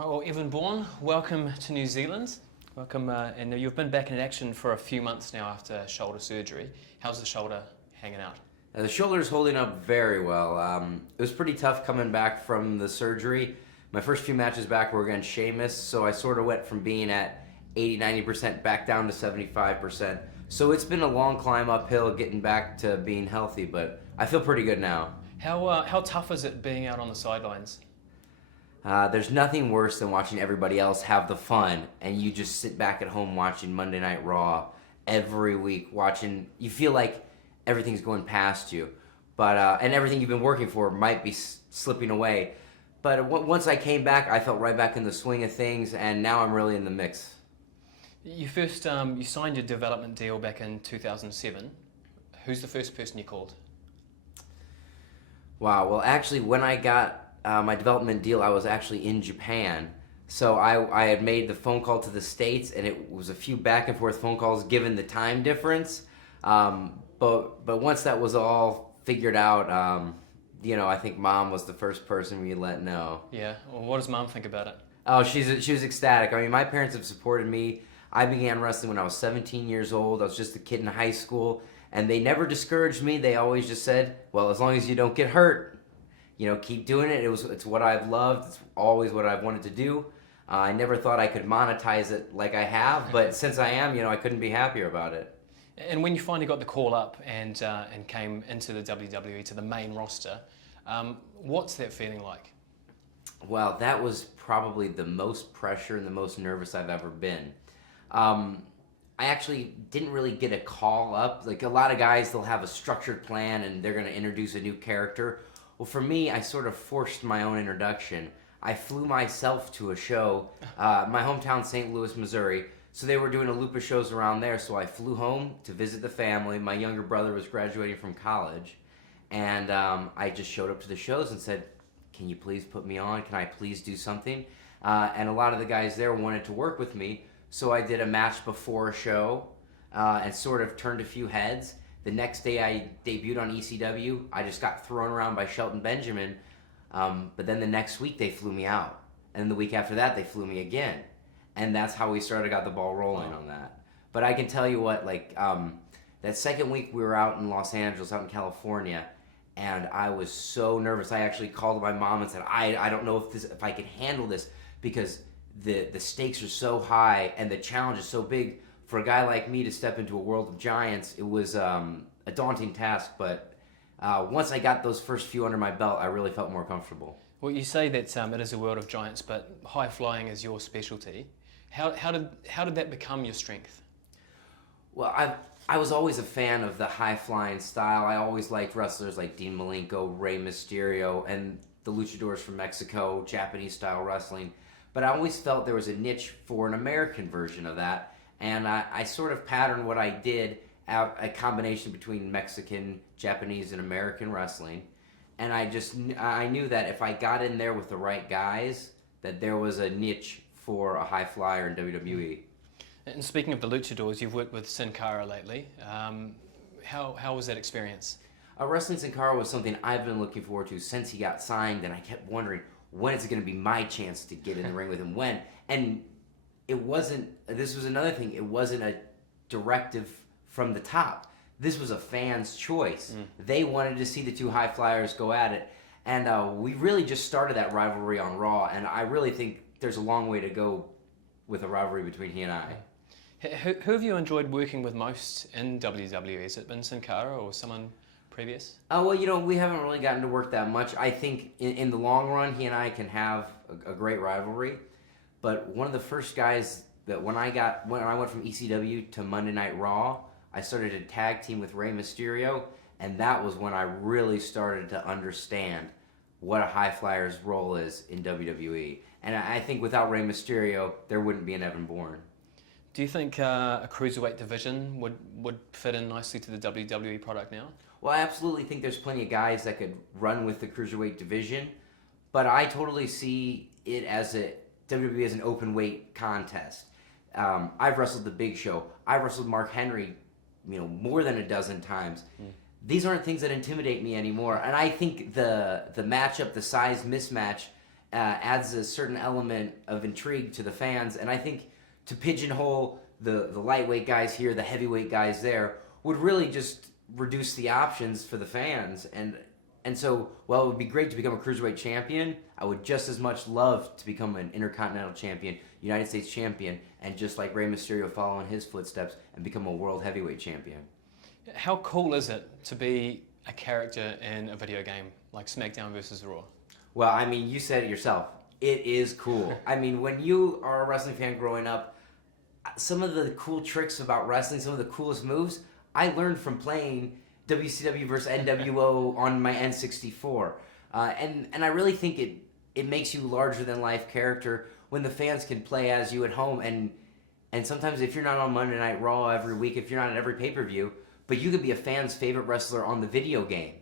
Right, well, Evan Bourne, welcome to New Zealand. Welcome, and you've been back in action for a few months now after shoulder surgery. How's the shoulder hanging out? The shoulder's holding up very well. It was pretty tough coming back from the surgery. My first few matches back were against Sheamus, so I sort of went from being at 80-90% back down to 75%. So it's been a long climb uphill getting back to being healthy, but I feel pretty good now. How tough is it being out on the sidelines? There's nothing worse than watching everybody else have the fun, and you just sit back at home watching Monday Night Raw every week, watching. You feel like everything's going past you, but and everything you've been working for might be slipping away. But once I came back, I felt right back in the swing of things, and now I'm really in the mix. You signed your development deal back in 2007. Who's the first person you called? Wow. Well, actually, when I got my development deal, I was actually in Japan. So I had made the phone call to the States, and it was a few back and forth phone calls given the time difference. But once that was all figured out, I think Mom was the first person we let know. Yeah. Well, what does Mom think about it? Oh, she was ecstatic. I mean, my parents have supported me. I began wrestling when I was 17 years old. I was just a kid in high school, and they never discouraged me. They always just said, well, as long as you don't get hurt, keep doing it. It's what I've loved. It's always what I've wanted to do. I never thought I could monetize it like I have, but since I am, I couldn't be happier about it. And when you finally got the call up and came into the WWE, to the main roster, what's that feeling like? Well, that was probably the most pressure and the most nervous I've ever been. I actually didn't really get a call up. Like a lot of guys, they'll have a structured plan and they're going to introduce a new character. Well, for me, I sort of forced my own introduction. I flew myself to a show, my hometown, St. Louis, Missouri. So they were doing a loop of shows around there. So I flew home to visit the family. My younger brother was graduating from college. And I just showed up to the shows and said, can you please put me on? Can I please do something? And a lot of the guys there wanted to work with me. So I did a match before a show and sort of turned a few heads. The next day I debuted on ECW. I just got thrown around by Shelton Benjamin. But then the next week they flew me out. And the week after that they flew me again. And that's how we got the ball rolling on that. But I can tell you what, that second week we were out in Los Angeles, out in California, and I was so nervous. I actually called my mom and said, I don't know if I can handle this, because the stakes are so high and the challenge is so big. For a guy like me to step into a world of giants, it was a daunting task, but once I got those first few under my belt, I really felt more comfortable. Well, you say that it is a world of giants, but high flying is your specialty. How did that become your strength? Well, I was always a fan of the high flying style. I always liked wrestlers like Dean Malenko, Rey Mysterio, and the luchadors from Mexico, Japanese style wrestling. But I always felt there was a niche for an American version of that, and I sort of patterned what I did out a combination between Mexican, Japanese, and American wrestling. And I knew that if I got in there with the right guys, that there was a niche for a high flyer in WWE. And speaking of the luchadors, you've worked with Sin Cara lately. How was that experience? Wrestling Sin Cara was something I've been looking forward to since he got signed, and I kept wondering, when is it going to be my chance to get in the ring with him? When? And this was another thing, it wasn't a directive from the top. This was a fan's choice. They wanted to see the two high flyers go at it. And we really just started that rivalry on Raw, and I really think there's a long way to go with a rivalry between he and I. Who have you enjoyed working with most in WWE? Has it been Sin Cara or someone previous? Well, we haven't really gotten to work that much. I think in the long run, he and I can have a great rivalry. But one of the first guys that when I went from ECW to Monday Night Raw, I started a tag team with Rey Mysterio, and that was when I really started to understand what a high flyer's role is in WWE. And I think without Rey Mysterio, there wouldn't be an Evan Bourne. Do you think a cruiserweight division would fit in nicely to the WWE product now? Well, I absolutely think there's plenty of guys that could run with the cruiserweight division, but I totally see it as WWE as an open weight contest. I've wrestled the Big Show. I've wrestled Mark Henry, more than a dozen times. These aren't things that intimidate me anymore, and I think the matchup, the size mismatch, adds a certain element of intrigue to the fans, and I think to pigeonhole the lightweight guys here, the heavyweight guys there, would really just reduce the options for the fans. And so, while it would be great to become a cruiserweight champion, I would just as much love to become an Intercontinental champion, United States champion, and just like Rey Mysterio, follow in his footsteps and become a world heavyweight champion. How cool is it to be a character in a video game like SmackDown versus Raw? Well, I mean, you said it yourself. It is cool. I mean, when you are a wrestling fan growing up, some of the cool tricks about wrestling, some of the coolest moves, I learned from playing WCW versus NWO on my N64. And I really think it makes you larger than life character when the fans can play as you at home. And sometimes if you're not on Monday Night Raw every week, if you're not at every pay-per-view, but you could be a fan's favorite wrestler on the video game.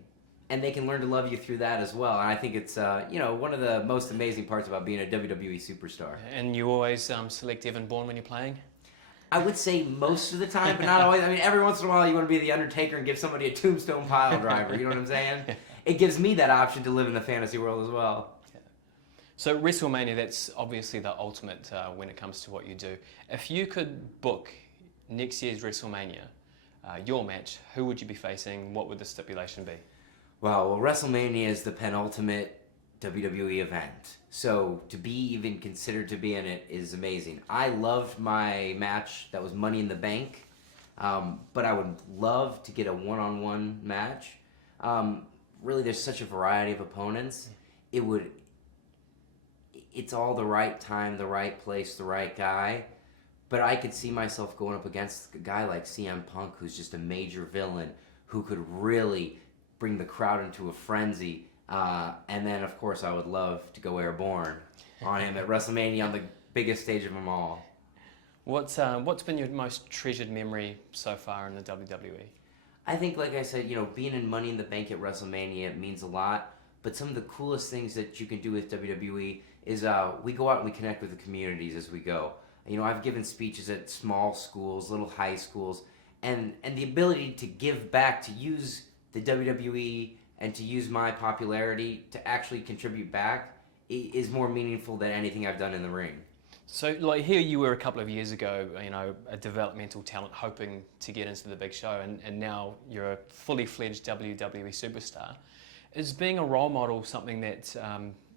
And they can learn to love you through that as well. And I think it's one of the most amazing parts about being a WWE superstar. And you always select Evan Bourne when you're playing? I would say most of the time, but not always. I mean, every once in a while you want to be the Undertaker and give somebody a tombstone pile driver. You know what I'm saying? It gives me that option to live in the fantasy world as well. Yeah. So WrestleMania, that's obviously the ultimate when it comes to what you do. If you could book next year's WrestleMania, your match, who would you be facing? What would the stipulation be? Well, WrestleMania is the penultimate WWE event. So to be even considered to be in it is amazing. I loved my match that was Money in the Bank, but I would love to get a one-on-one match. Really, there's such a variety of opponents. It's all the right time, the right place, the right guy. But I could see myself going up against a guy like CM Punk, who's just a major villain, who could really bring the crowd into a frenzy. And then, of course, I would love to go airborne on him at WrestleMania on the biggest stage of them all. What's been your most treasured memory so far in the WWE? I think, like I said, being in Money in the Bank at WrestleMania means a lot. But some of the coolest things that you can do with WWE is we go out and we connect with the communities as we go. I've given speeches at small schools, little high schools, and the ability to give back, to use the WWE and to use my popularity to actually contribute back is more meaningful than anything I've done in the ring. So, like, here you were a couple of years ago, a developmental talent hoping to get into the big show, and now you're a fully fledged WWE superstar. Is being a role model something that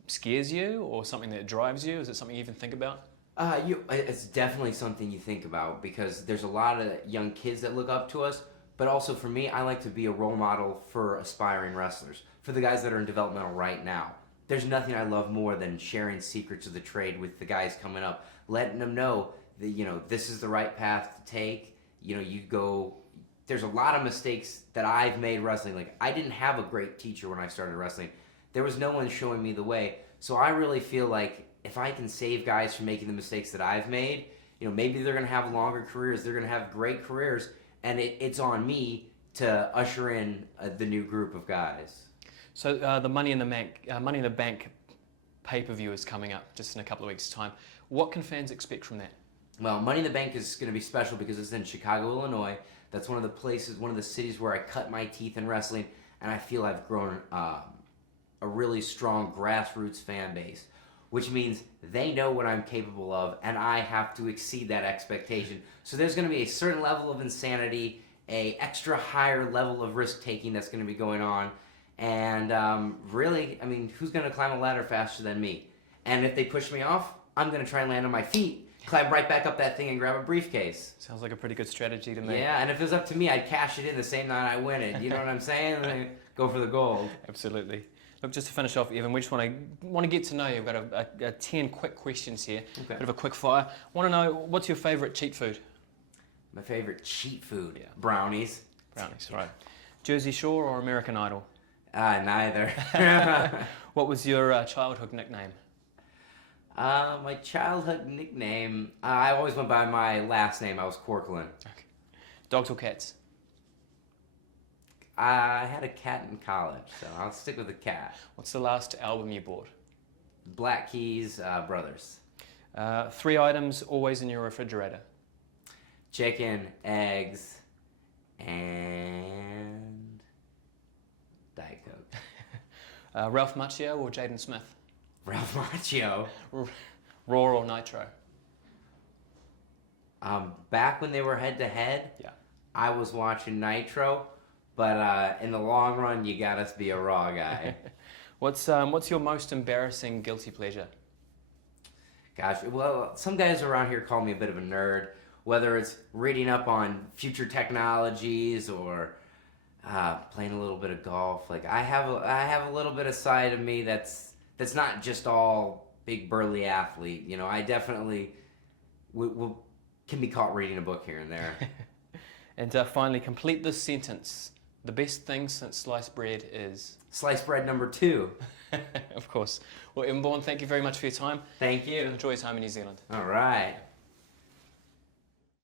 scares you or something that drives you? Is it something you even think about? It's definitely something you think about because there's a lot of young kids that look up to us. But also for me, I like to be a role model for aspiring wrestlers, for the guys that are in developmental right now. There's nothing I love more than sharing secrets of the trade with the guys coming up, letting them know that, this is the right path to take. There's a lot of mistakes that I've made wrestling. Like, I didn't have a great teacher when I started wrestling. There was no one showing me the way. So I really feel like if I can save guys from making the mistakes that I've made, maybe they're going to have longer careers, they're going to have great careers, and it's on me to usher in the new group of guys. So the Money in the Bank pay-per-view is coming up just in a couple of weeks' time. What can fans expect from that? Well, Money in the Bank is going to be special because it's in Chicago, Illinois. That's one of the cities where I cut my teeth in wrestling, and I feel I've grown a really strong grassroots fan base, which means they know what I'm capable of, and I have to exceed that expectation. So there's going to be a certain level of insanity, a extra higher level of risk-taking that's going to be going on, and really, I mean, who's going to climb a ladder faster than me? And if they push me off, I'm going to try and land on my feet, climb right back up that thing and grab a briefcase. Sounds like a pretty good strategy to me. Yeah, and if it was up to me, I'd cash it in the same night I win it. You know what I'm saying? And then go for the gold. Absolutely. Look, just to finish off, Evan, we just want to get to know you. We've got a 10 quick questions here. Okay. Bit of a quick fire. Want to know, what's your favourite cheat food? My favourite cheat food? Yeah. Brownies. Brownies, right. Jersey Shore or American Idol? Neither. What was your childhood nickname? My childhood nickname, I always went by my last name. I was Corcoran. Okay. Dogs or cats? I had a cat in college, so I'll stick with the cat. What's the last album you bought? Black Keys Brothers. 3 items always in your refrigerator? Chicken, eggs, and Diet Coke. Ralph Macchio or Jaden Smith? Ralph Macchio. Raw or Nitro? Back when they were head to head, Yeah. I was watching Nitro, but in the long run, you gotta be a Raw guy. What's your most embarrassing guilty pleasure? Gosh, well, some guys around here call me a bit of a nerd, whether it's reading up on future technologies or playing a little bit of golf. Like I have a little bit of side of me that's not just all big burly athlete. You know, I definitely can be caught reading a book here and there. And finally, complete this sentence. The best thing since sliced bread is... Sliced bread number 2. Of course. Well, Bourne, thank you very much for your time. Thank you. Enjoy your time in New Zealand. All right.